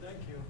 Thank you.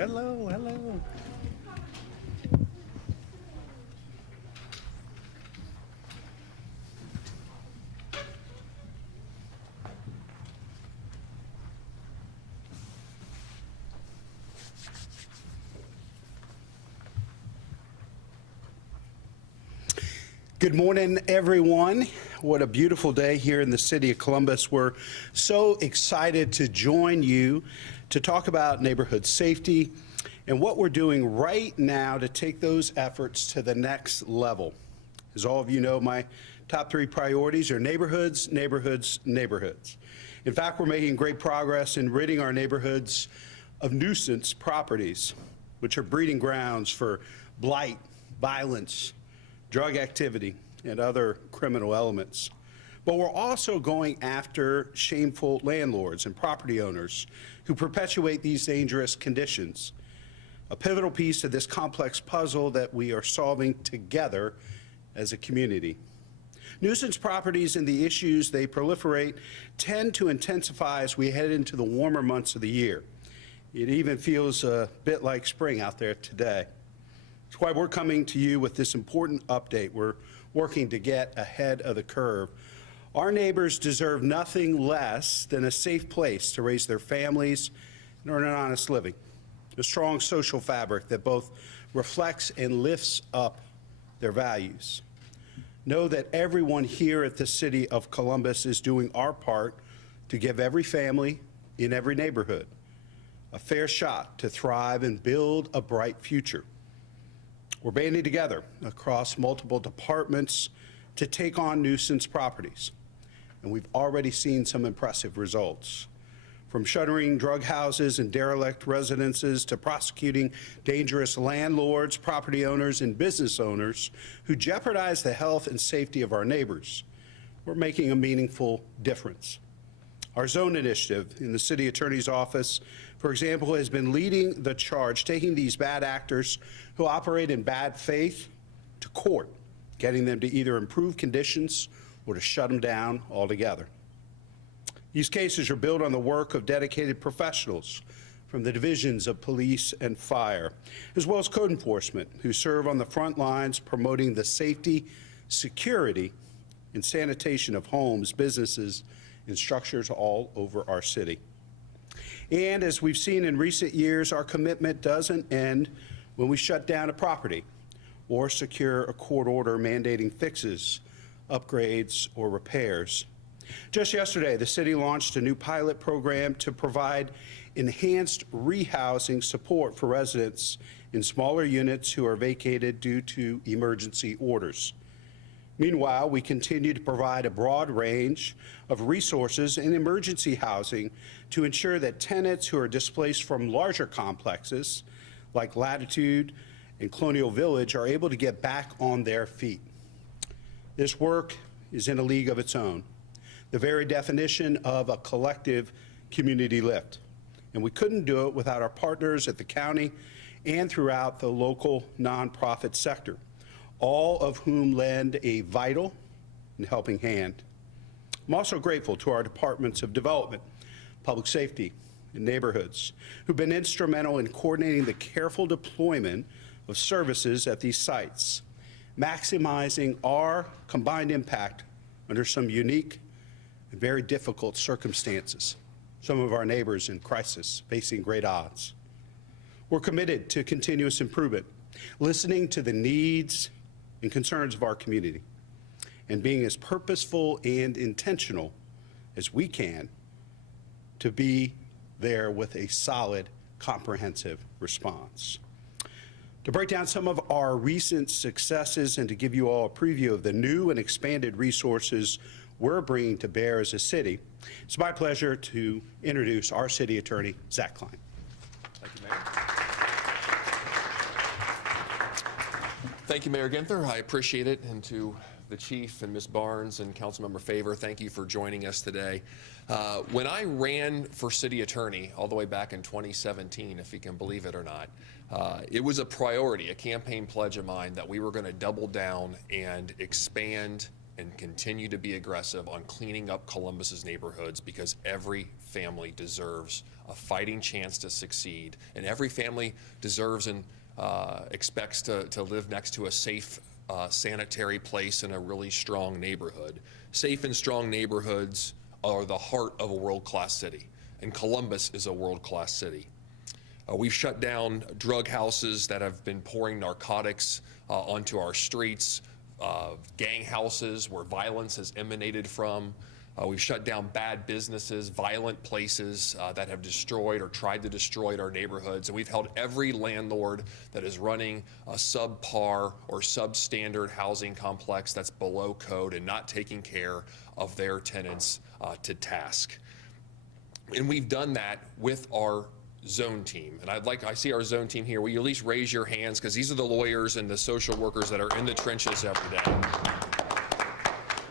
Hello, hello. Good morning, everyone. What a beautiful day here in the city of Columbus. We're so excited to join you to talk about neighborhood safety and what we're doing right now to take those efforts to the next level. As all of you know, my top 3 priorities are neighborhoods, neighborhoods, neighborhoods. In fact, we're making great progress in ridding our neighborhoods of nuisance properties, which are breeding grounds for blight, violence, drug activity, and other criminal elements. But we're also going after shameful landlords and property owners who perpetuate these dangerous conditions. A pivotal piece of this complex puzzle that we are solving together as a community. Nuisance properties and the issues they proliferate tend to intensify as we head into the warmer months of the year. It even feels a bit like spring out there today. That's why we're coming to you with this important update. We're working to get ahead of the curve. Our neighbors deserve nothing less than a safe place to raise their families and earn an honest living. A strong social fabric that both reflects and lifts up their values. Know that everyone here at the City of Columbus is doing our part to give every family in every neighborhood a fair shot to thrive and build a bright future. We're banding together across multiple departments to take on nuisance properties, and we've already seen some impressive results. From shuttering drug houses and derelict residences to prosecuting dangerous landlords, property owners, and business owners who jeopardize the health and safety of our neighbors, we're making a meaningful difference. Our zone initiative in the city attorney's office, for example, has been leading the charge, taking these bad actors who operate in bad faith to court, getting them to either improve conditions or to shut them down altogether. These cases are built on the work of dedicated professionals from the divisions of police and fire, as well as code enforcement, who serve on the front lines promoting the safety, security, and sanitation of homes, businesses, and structures all over our city. And as we've seen in recent years, our commitment doesn't end when we shut down a property or secure a court order mandating fixes, upgrades, or repairs. Just yesterday, the city launched a new pilot program to provide enhanced rehousing support for residents in smaller units who are vacated due to emergency orders. Meanwhile, we continue to provide a broad range of resources in emergency housing to ensure that tenants who are displaced from larger complexes like Latitude and Colonial Village are able to get back on their feet. This work is in a league of its own, the very definition of a collective community lift. And we couldn't do it without our partners at the county and throughout the local nonprofit sector, all of whom lend a vital and helping hand. I'm also grateful to our departments of development, public safety, and neighborhoods, who've been instrumental in coordinating the careful deployment of services at these sites, maximizing our combined impact under some unique and very difficult circumstances. Some of our neighbors in crisis, facing great odds. We're committed to continuous improvement, listening to the needs and concerns of our community, and being as purposeful and intentional as we can to be there with a solid, comprehensive response. To break down some of our recent successes and to give you all a preview of the new and expanded resources we're bringing to bear as a city, it's my pleasure to introduce our city attorney, Zach Klein. Thank you, Mayor. Thank you, Mayor Ginther. I appreciate it. And to the Chief and Ms. Barnes and Councilmember Favor, thank you for joining us today. When I ran for city attorney all the way back in 2017, if you can believe it or not, it was a priority, a campaign pledge of mine that we were going to double down and expand and continue to be aggressive on cleaning up Columbus's neighborhoods, because every family deserves a fighting chance to succeed, and every family deserves and expects to live next to a safe, sanitary place in a really strong neighborhood. Safe and strong neighborhoods are the heart of a world-class city, and Columbus is a world-class city. We've shut down drug houses that have been pouring narcotics onto our streets, gang houses where violence has emanated from. We've shut down bad businesses, violent places that have destroyed or tried to destroy our neighborhoods. And we've held every landlord that is running a subpar or substandard housing complex that's below code and not taking care of their tenants to task. And we've done that with our zone team. And I see our zone team here. Will you at least raise your hands? Because these are the lawyers and the social workers that are in the trenches every day.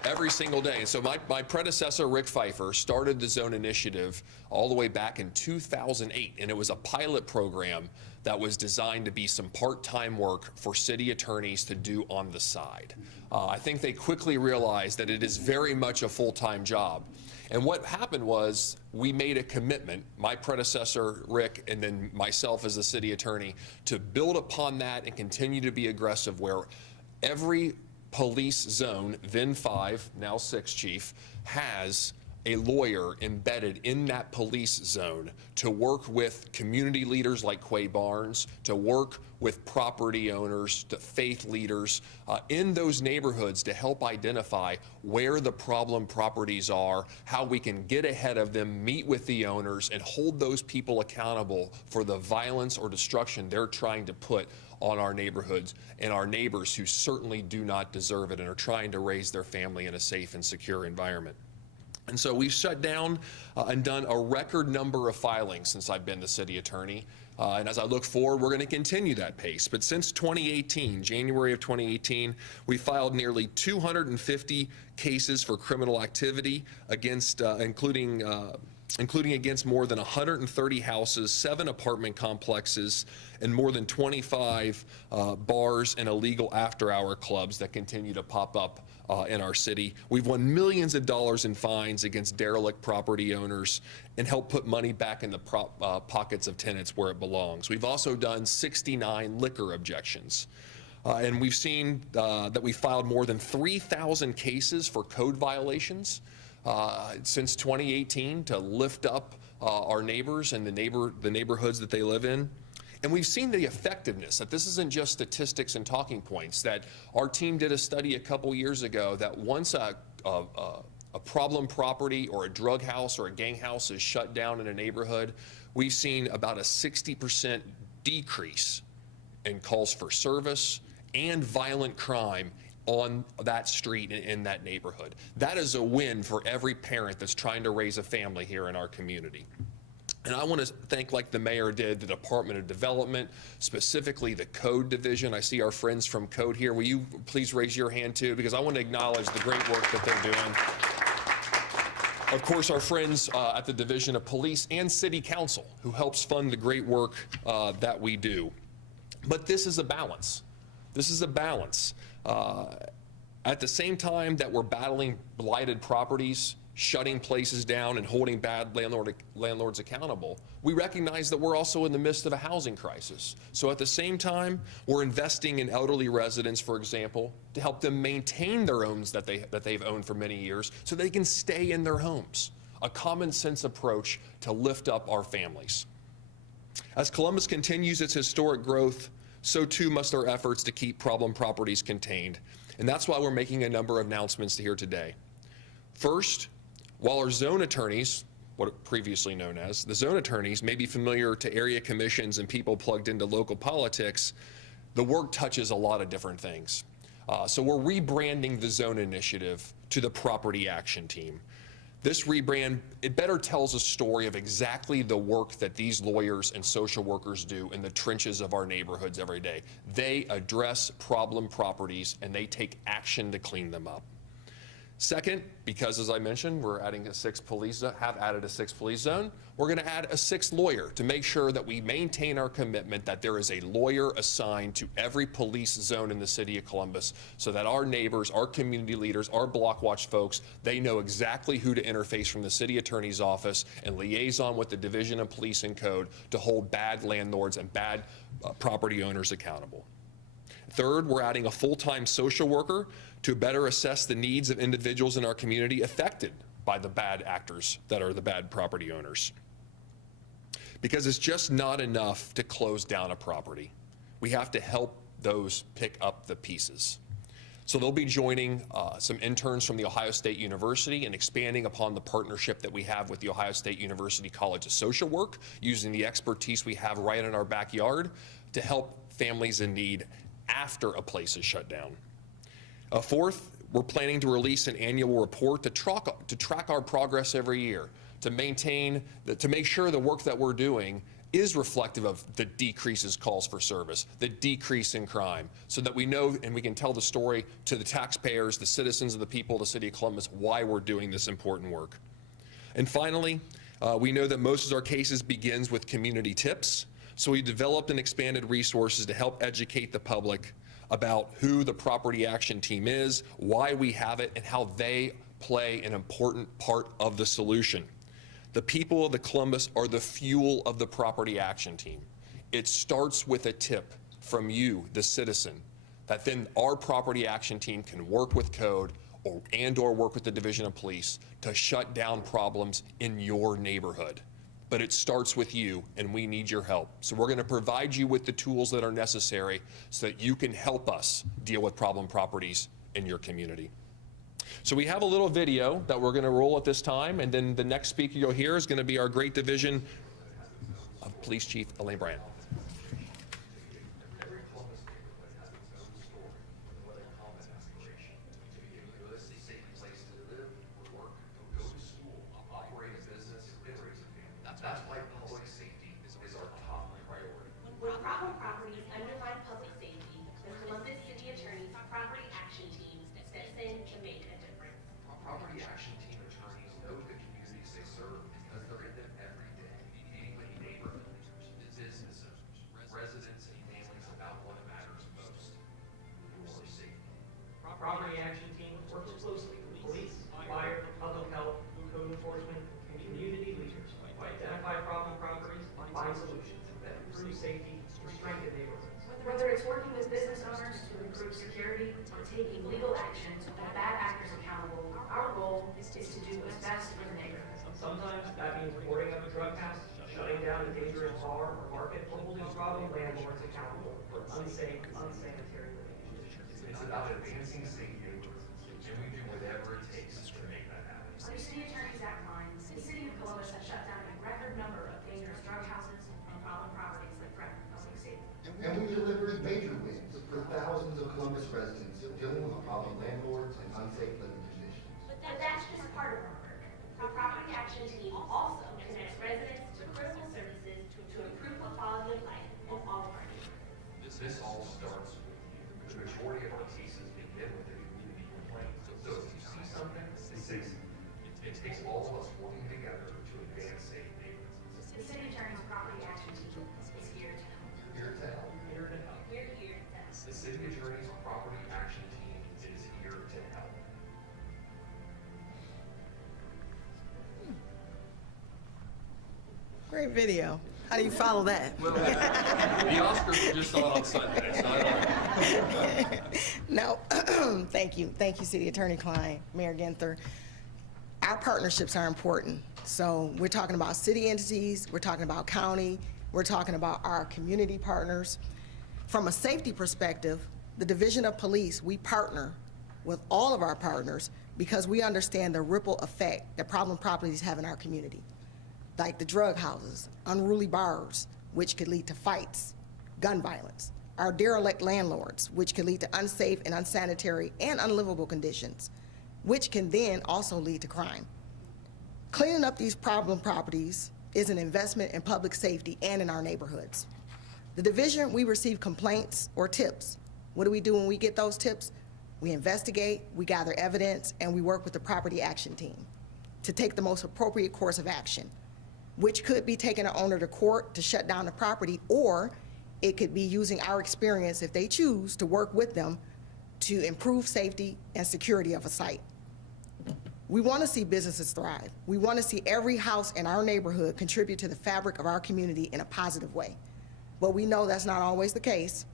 Every single day. And so my predecessor, Rick Pfeiffer, started the zone initiative all the way back in 2008. And it was a pilot program that was designed to be some part-time work for city attorneys to do on the side. I think they quickly realized that it is very much a full-time job. And what happened was we made a commitment, my predecessor, Rick, and then myself as the city attorney, to build upon that and continue to be aggressive, where every police zone, then 5, now 6 chief, has a lawyer embedded in that police zone to work with community leaders like Quay Barnes, to work with property owners, to faith leaders in those neighborhoods to help identify where the problem properties are, how we can get ahead of them, meet with the owners, and hold those people accountable for the violence or destruction they're trying to put on our neighborhoods and our neighbors who certainly do not deserve it and are trying to raise their family in a safe and secure environment. And so we've shut down and done a record number of filings since I've been the city attorney. And as I look forward, we're going to continue that pace. But since 2018, January of 2018, we filed nearly 250 cases for criminal activity against, including against more than 130 houses, 7 apartment complexes, and more than 25 bars and illegal after-hour clubs that continue to pop up in our city. We've won millions of dollars in fines against derelict property owners and helped put money back in the pockets of tenants where it belongs. We've also done 69 liquor objections. And we've seen that we filed more than 3,000 cases for code violations since 2018 to lift up our neighbors and the neighborhoods that they live in. And we've seen the effectiveness, that this isn't just statistics and talking points, that our team did a study a couple years ago that once a problem property or a drug house or a gang house is shut down in a neighborhood, we've seen about a 60% decrease in calls for service and violent crime on that street and in that neighborhood. That is a win for every parent that's trying to raise a family here in our community. And I want to thank, like the mayor did, the Department of Development, specifically the Code Division. I see our friends from Code here. Will you please raise your hand too, because I want to acknowledge the great work that they're doing. Of course, our friends at the Division of Police and City Council, who helps fund the great work that we do. But this is a balance. This is a balance. At the same time that we're battling blighted properties, shutting places down and holding bad landlords accountable, we recognize that we're also in the midst of a housing crisis. So at the same time, we're investing in elderly residents, for example, to help them maintain their homes that they've owned for many years so they can stay in their homes. A common sense approach to lift up our families. As Columbus continues its historic growth, so too must our efforts to keep problem properties contained. And that's why we're making a number of announcements here today. First, while our zone attorneys, what previously known as the zone attorneys, may be familiar to area commissions and people plugged into local politics, the work touches a lot of different things. So we're rebranding the zone initiative to the Property Action Team. This rebrand, it better tells a story of exactly the work that these lawyers and social workers do in the trenches of our neighborhoods every day. They address problem properties and they take action to clean them up. Second, because as I mentioned, we're adding have added a sixth police zone, we're going to add a sixth lawyer to make sure that we maintain our commitment that there is a lawyer assigned to every police zone in the city of Columbus so that our neighbors, our community leaders, our block watch folks, they know exactly who to interface from the city attorney's office and liaison with the Division of Police and Code to hold bad landlords and bad property owners accountable. Third, we're adding a full-time social worker to better assess the needs of individuals in our community affected by the bad actors that are the bad property owners. Because it's just not enough to close down a property. We have to help those pick up the pieces. So they'll be joining some interns from The Ohio State University and expanding upon the partnership that we have with The Ohio State University College of Social Work, using the expertise we have right in our backyard to help families in need after a place is shut down. Fourth, we're planning to release an annual report to track our progress every year, to make sure the work that we're doing is reflective of the decreases calls for service, the decrease in crime, so that we know and we can tell the story to the taxpayers, the citizens of the people of the city of Columbus, why we're doing this important work. And finally, we know that most of our cases begins with community tips. So we developed and expanded resources to help educate the public about who the property action team is, why we have it, and how they play an important part of the solution. The people of the Columbus are the fuel of the property action team. It starts with a tip from you, the citizen, that then our property action team can work with code or work with the Division of Police to shut down problems in your neighborhood. But it starts with you, and we need your help. So we're going to provide you with the tools that are necessary so that you can help us deal with problem properties in your community. So we have a little video that we're going to roll at this time, and then the next speaker you'll hear is going to be our great Division of Police Chief Elaine Bryant. That's why public safety is our top priority. When problem properties undermine public safety, the Columbus City Attorney's Property Action Team steps in to make a difference. Property Action Team attorneys know the communities they serve because they're in them every day, meeting with neighborhood leaders, business owners, residents, and families about what matters most: your safety. Property Action Team works closely with police, fire, public health, code enforcement, and community leaders to identify problem properties and find solutions that improve safety or strengthen neighborhoods. Whether it's working with business owners to improve security or taking legal action to hold bad actors accountable, our goal is to do what's best for the neighborhood. Sometimes that means boarding up a drug house, shutting down a dangerous bar or market, or holding problem landlords accountable for unsafe, unsanitary living conditions. It's about advancing safety neighborhoods, and we do whatever it takes to make that happen. Under City Attorney's Act lines, the City of Columbus has shut down a record number of dangerous drug houses and problem properties that threaten public safety. And we delivered major wins for thousands of Columbus residents dealing with problem landlords and unsafe living conditions. But that's just part of our work. Our Property Action Team also connects residents to critical services to improve the quality of life of all of our neighborhoods. This all starts with you. The majority of our cases begin with a community complaint. So if you see something, say something. It takes all of us working together to advance safe neighborhoods. The City Attorney's Property Action Team is here to help. Here to help. Here to help. We're here to help. The City Attorney's Property Action Team is here to help. Great video. How do you follow that? Well, the Oscars are just on Sunday, so I don't know. No, thank you. Thank you, City Attorney Klein, Mayor Ginther. Our partnerships are important. So we're talking about city entities, we're talking about county, we're talking about our community partners. From a safety perspective, the Division of Police, we partner with all of our partners because we understand the ripple effect that problem properties have in our community, like the drug houses, unruly bars, which could lead to fights, gun violence, our derelict landlords, which can lead to unsafe and unsanitary and unlivable conditions, which can then also lead to crime. Cleaning up these problem properties is an investment in public safety and in our neighborhoods. The division, we receive complaints or tips. What do we do when we get those tips? We investigate, we gather evidence, and we work with the property action team to take the most appropriate course of action, which could be taking an owner to court to shut down the property, or it could be using our experience, if they choose, to work with them to improve safety and security of a site. We want to see businesses thrive. We want to see every house in our neighborhood contribute to the fabric of our community in a positive way. But we know that's not always the case.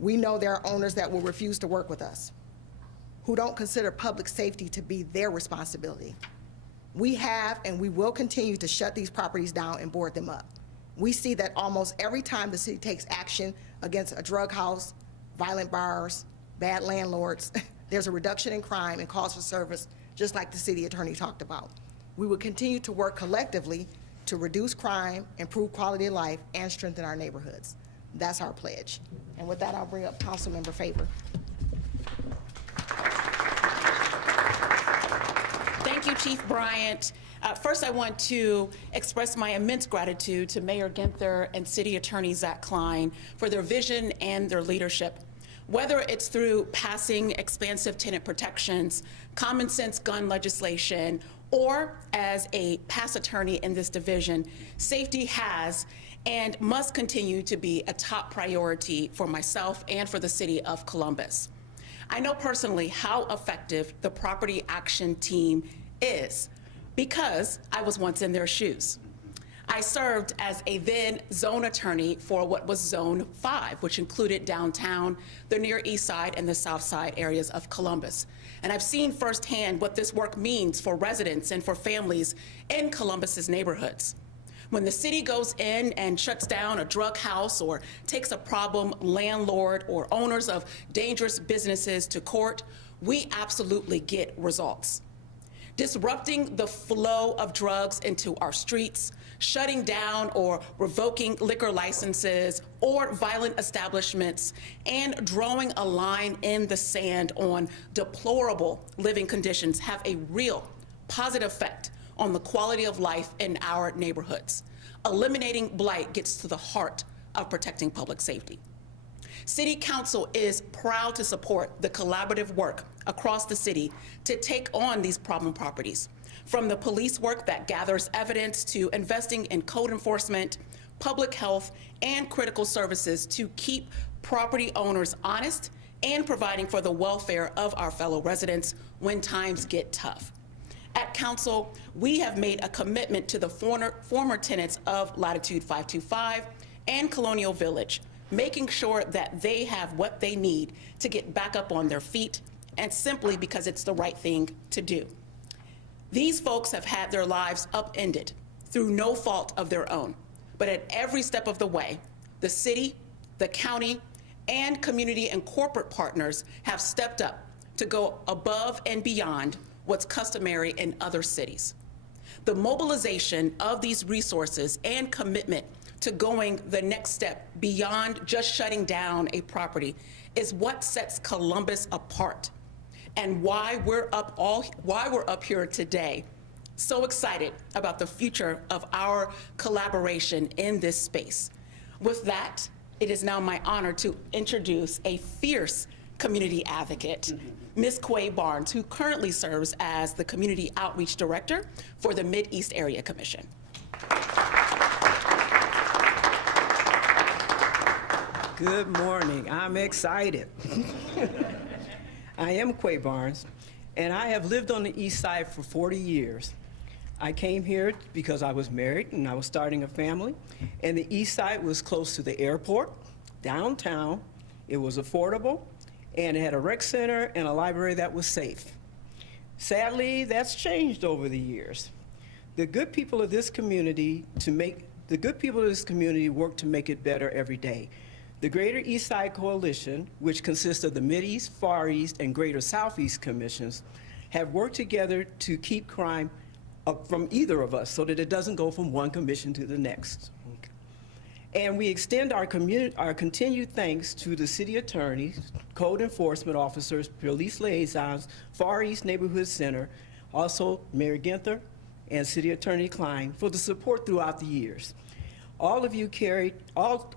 We know there are owners that will refuse to work with us, who don't consider public safety to be their responsibility. We have and we will continue to shut these properties down and board them up. We see that almost every time the city takes action against a drug house, violent bars, bad landlords, there's a reduction in crime and calls for service, just like the city attorney talked about. We will continue to work collectively to reduce crime, improve quality of life, and strengthen our neighborhoods. That's our pledge. And with that, I'll bring up Councilmember Faber. Thank you, Chief Bryant. First, I want to express my immense gratitude to Mayor Ginther and City Attorney Zach Klein for their vision and their leadership. Whether it's through passing expansive tenant protections, common sense gun legislation, or as a past attorney in this division, safety has and must continue to be a top priority for myself and for the city of Columbus. I know personally how effective the property action team is because I was once in their shoes. I served as a then zone attorney for what was Zone 5, which included downtown, the Near East Side, and the South Side areas of Columbus. And I've seen firsthand what this work means for residents and for families in Columbus's neighborhoods. When the city goes in and shuts down a drug house or takes a problem landlord or owners of dangerous businesses to court, we absolutely get results. Disrupting the flow of drugs into our streets, shutting down or revoking liquor licenses or violent establishments, and drawing a line in the sand on deplorable living conditions have a real positive effect on the quality of life in our neighborhoods. Eliminating blight gets to the heart of protecting public safety. City Council is proud to support the collaborative work across the city to take on these problem properties, from the police work that gathers evidence to investing in code enforcement, public health, and critical services to keep property owners honest and providing for the welfare of our fellow residents when times get tough. At Council, we have made a commitment to the former tenants of Latitude 525 and Colonial Village, making sure that they have what they need to get back up on their feet, and simply because it's the right thing to do. These folks have had their lives upended through no fault of their own, but at every step of the way, the city, the county, and community and corporate partners have stepped up to go above and beyond what's customary in other cities. The mobilization of these resources and commitment to going the next step beyond just shutting down a property is what sets Columbus apart and why we're up here today, so excited about the future of our collaboration in this space. With that, it is now my honor to introduce a fierce community advocate, Ms. Quay Barnes, who currently serves as the Community Outreach Director for the Mid-East Area Commission. Good morning. I'm excited. I am Quay Barnes, and I have lived on the East Side for 40 years. I came here because I was married and I was starting a family, and the East Side was close to the airport, downtown, it was affordable, and it had a rec center and a library that was safe. Sadly, that's changed over the years. The good people of this community work to make it better every day. The Greater East Side Coalition, which consists of the Mideast, Far East, and Greater Southeast Commissions, have worked together to keep crime up from either of us so that it doesn't go from one commission to the next. And we extend our continued thanks to the city attorneys, code enforcement officers, police liaisons, Far East Neighborhood Center, also Mayor Ginther and City Attorney Klein for the support throughout the years. All of you carried out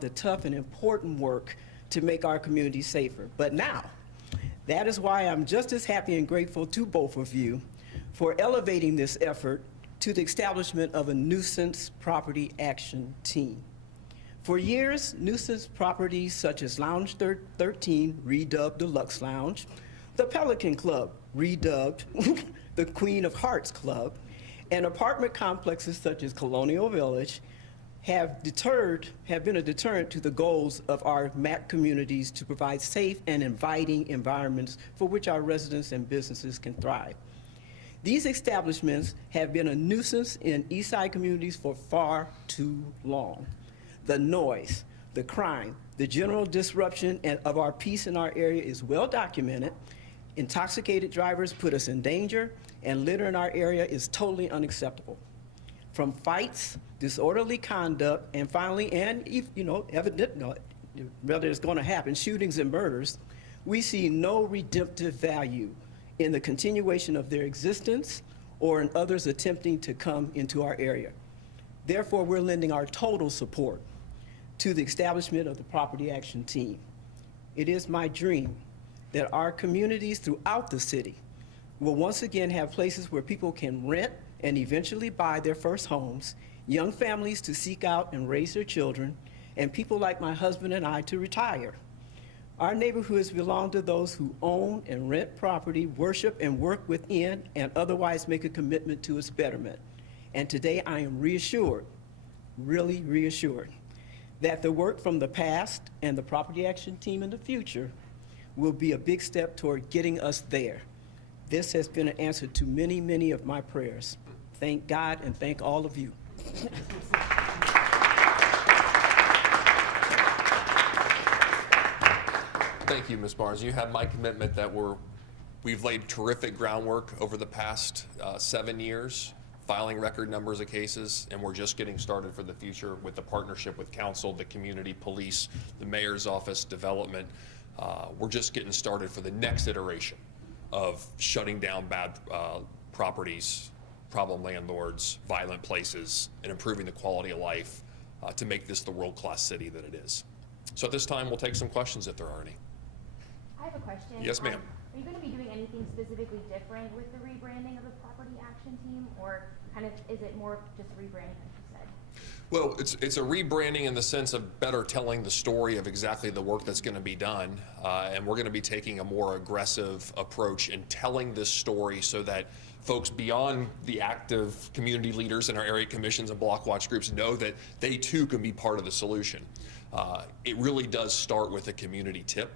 the tough and important work to make our community safer. But now, That is why I'm just as happy and grateful to both of you for elevating this effort to the establishment of a nuisance property action team. For years, nuisance properties such as Lounge 13, redubbed the Lux Lounge, the Pelican Club, redubbed the Queen of Hearts Club, and apartment complexes such as Colonial Village have been a deterrent to the goals of our MAC communities to provide safe and inviting environments for which our residents and businesses can thrive. These establishments have been a nuisance in Eastside communities for far too long. The noise, the crime, the general disruption of our peace in our area is well documented. Intoxicated drivers put us in danger, and litter in our area is totally unacceptable. From fights, disorderly conduct, and finally, whether it's going to happen, shootings and murders, we see no redemptive value in the continuation of their existence or in others attempting to come into our area. Therefore, we're lending our total support to the establishment of the Property Action Team. It is my dream that our communities throughout the city will once again have places where people can rent and eventually buy their first homes, young families to seek out and raise their children, and people like my husband and I to retire. Our neighborhoods belong to those who own and rent property, worship and work within, and otherwise make a commitment to its betterment. And today I am reassured, really reassured, that the work from the past and the Property Action Team in the future will be a big step toward getting us there. This has been an answer to many, many of my prayers. Thank God and thank all of you. Thank you, Ms. Barnes. You have my commitment that we've laid terrific groundwork over the past 7 years, filing record numbers of cases, and we're just getting started for the future with the partnership with council, the community, police, the mayor's office, development. We're just getting started for the next iteration of shutting down bad properties, problem landlords, violent places, and improving the quality of life to make this the world-class city that it is. So at this time, we'll take some questions if there are any. I have a question. Yes, ma'am. Are you going to be doing anything specifically different with the rebranding of the Property Action Team, or kind of is it more just rebranding, like you said? Well, it's a rebranding in the sense of better telling the story of exactly the work that's going to be done, and we're going to be taking a more aggressive approach in telling this story so that folks beyond the active community leaders in our area commissions and block watch groups know that they too can be part of the solution. It really does start with a community tip.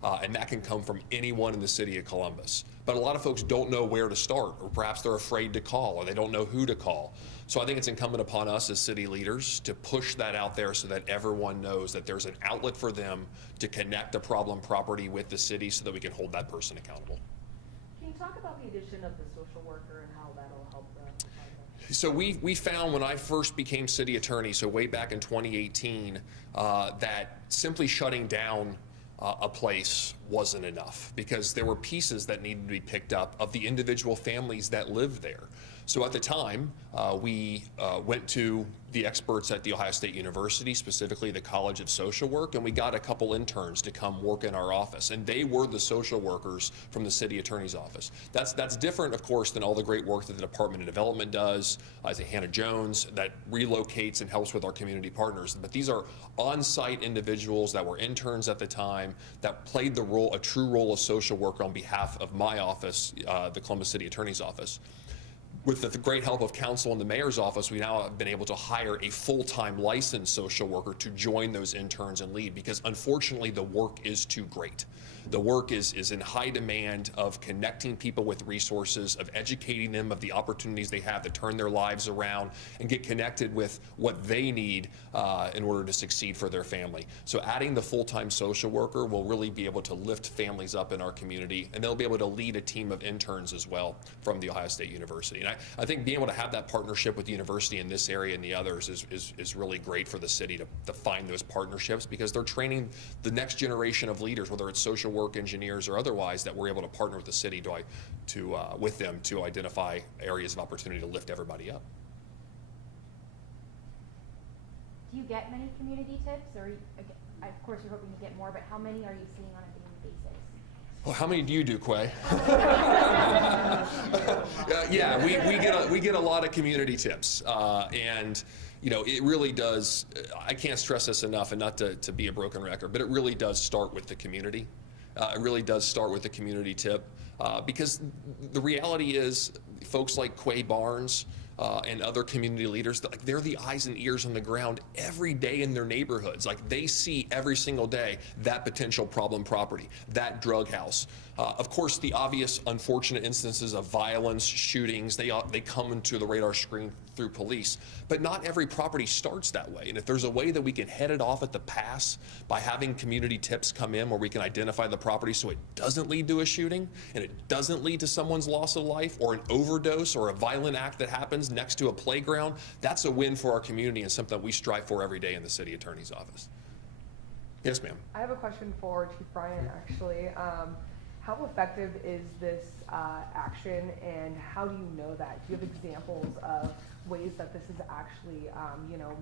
And that can come from anyone in the city of Columbus. But a lot of folks don't know where to start, or perhaps they're afraid to call, or they don't know who to call. So I think it's incumbent upon us as city leaders to push that out there so that everyone knows that there's an outlet for them to connect the problem property with the city so that we can hold that person accountable. Can you talk about the addition of the social worker and how that'll help the So we found when I first became city attorney, so way back in 2018, that simply shutting down a place wasn't enough because there were pieces that needed to be picked up of the individual families that lived there. So at the time, we went to the experts at The Ohio State University, specifically the College of Social Work, and we got a couple interns to come work in our office, and they were the social workers from the city attorney's office. That's different, of course, than all the great work that the Department of Development does, as Hannah Jones, that relocates and helps with our community partners. But these are on-site individuals that were interns at the time that played the role, a true role of social worker on behalf of my office, the Columbus City Attorney's Office. With the great help of council and the mayor's office, we now have been able to hire a full-time licensed social worker to join those interns and lead, because unfortunately the work is too great. The work is in high demand of connecting people with resources, of educating them of the opportunities they have to turn their lives around and get connected with what they need in order to succeed for their family. So adding the full-time social worker will really be able to lift families up in our community, and they'll be able to lead a team of interns as well from The Ohio State University. And I think being able to have that partnership with the university in this area and the others is really great for the city to find those partnerships, because they're training the next generation of leaders, whether it's social work, engineers, or otherwise, that we're able to partner with the city with them to identify areas of opportunity to lift everybody up. Do you get many community tips, or of course you're hoping to get more, but how many are you seeing on a daily basis? Well, how many do you do, Quay? Yeah, we get a lot of community tips, and you know, it really does. I can't stress this enough, and not to be a broken record, but it really does start with the community. It really does start with the community tip, because the reality is, folks like Quay Barnes and other community leaders, like, they're the eyes and ears on the ground every day in their neighborhoods. Like, they see every single day that potential problem property, that drug house. Of course, the obvious unfortunate instances of violence, shootings, they come into the radar screen through police. But not every property starts that way. And if there's a way that we can head it off at the pass by having community tips come in where we can identify the property so it doesn't lead to a shooting and it doesn't lead to someone's loss of life or an overdose or a violent act that happens next to a playground, that's a win for our community and something that we strive for every day in the city attorney's office. Yes, ma'am. I have a question for Chief Bryant, actually. How effective is this action, and how do you know that? Do you have examples of ways that this has actually,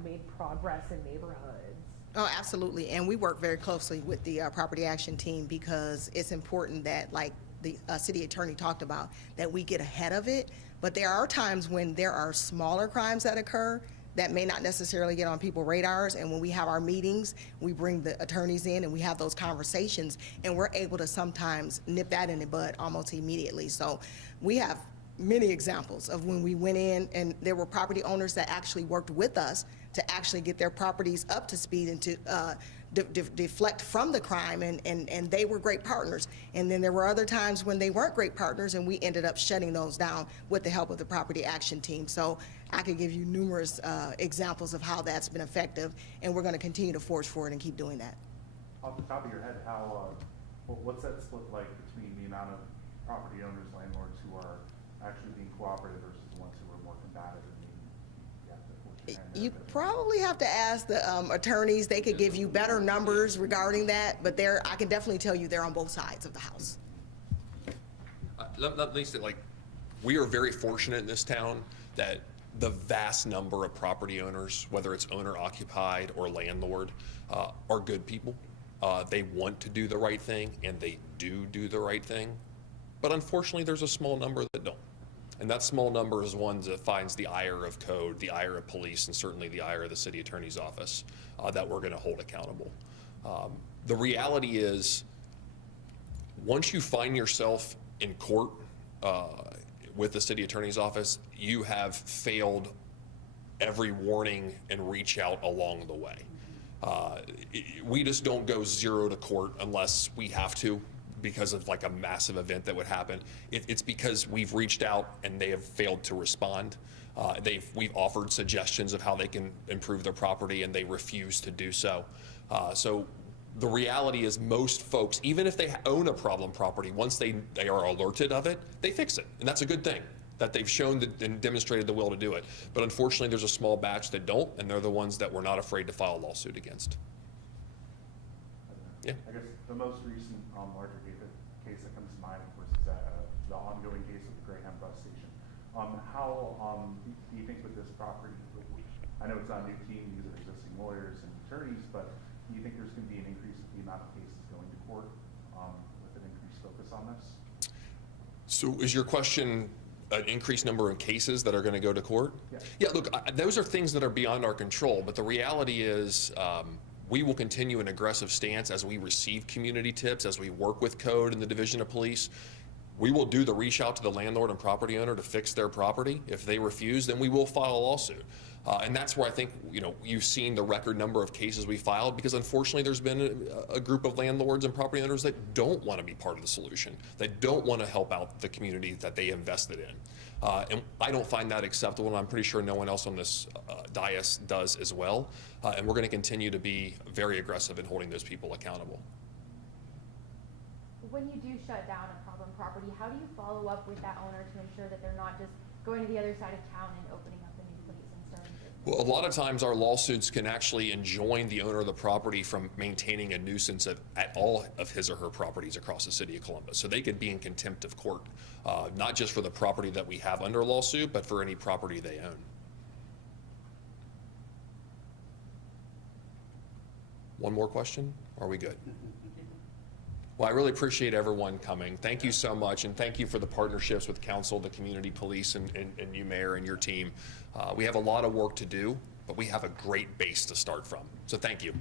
made progress in neighborhoods? Oh, absolutely. And we work very closely with the property action team, because it's important that, like the city attorney talked about, that we get ahead of it. But there are times when there are smaller crimes that occur that may not necessarily get on people's radars. And when we have our meetings, we bring the attorneys in and we have those conversations, and we're able to sometimes nip that in the bud almost immediately. So we have many examples of when we went in and there were property owners that actually worked with us to actually get their properties up to speed and to deflect from the crime, and they were great partners. And then there were other times when they weren't great partners, and we ended up shutting those down with the help of the property action team. So I could give you numerous examples of how that's been effective, and we're going to continue to forge forward and keep doing that. Off the top of your head, what's that split like between the amount of property owners, landlords who are actually being cooperative versus the ones who are more combative? You probably have to ask the attorneys. They could give you better numbers regarding that, but I can definitely tell you they're on both sides of the house. Let me say, like, we are very fortunate in this town that the vast number of property owners, whether it's owner occupied or landlord, are good people. They want to do the right thing, and they do the right thing. But unfortunately, there's a small number that don't. And that small number is one that finds the ire of code, the ire of police, and certainly the ire of the city attorney's office that we're going to hold accountable. The reality is, once you find yourself in court with the city attorney's office, you have failed every warning and reach out along the way. We just don't go zero to court unless we have to, because of like a massive event that would happen. It's because we've reached out and they have failed to respond. We've offered suggestions of how they can improve their property, and they refuse to do so. So the reality is, most folks, even if they own a problem property, once they are alerted of it, they fix it. And that's a good thing, that they've shown and demonstrated the will to do it. But unfortunately, there's a small batch that don't, and they're the ones that we're not afraid to file a lawsuit against. Yeah. I guess the most recent larger case that comes to mind, of course, is the ongoing case of the Greyhound bus station. How do you think with this property, I know it's not a new team, these are existing lawyers and attorneys, but do you think there's going to be an increase in the amount of cases going to court with an increased focus on this? So is your question an increased number of cases that are going to go to court? Yeah, look, those are things that are beyond our control, but the reality is, we will continue an aggressive stance as we receive community tips, as we work with code and the Division of Police. We will do the reach out to the landlord and property owner to fix their property. If they refuse, then we will file a lawsuit. And that's where I think, you've seen the record number of cases we filed, because unfortunately there's been a group of landlords and property owners that don't want to be part of the solution, that don't want to help out the community that they invested in. And I don't find that acceptable, and I'm pretty sure no one else on this dais does as well. And we're going to continue to be very aggressive in holding those people accountable. When you do shut down a problem property, how do you follow up with that owner to ensure that they're not just going to the other side of town and opening up a new place and starting business? Well, a lot of times our lawsuits can actually enjoin the owner of the property from maintaining a nuisance at all of his or her properties across the city of Columbus. So they could be in contempt of court, not just for the property that we have under lawsuit, but for any property they own. One more question? Are we good? Well, I really appreciate everyone coming. Thank you so much, and thank you for the partnerships with council, the community police, and you, Mayor, and your team. We have a lot of work to do, but we have a great base to start from. So thank you.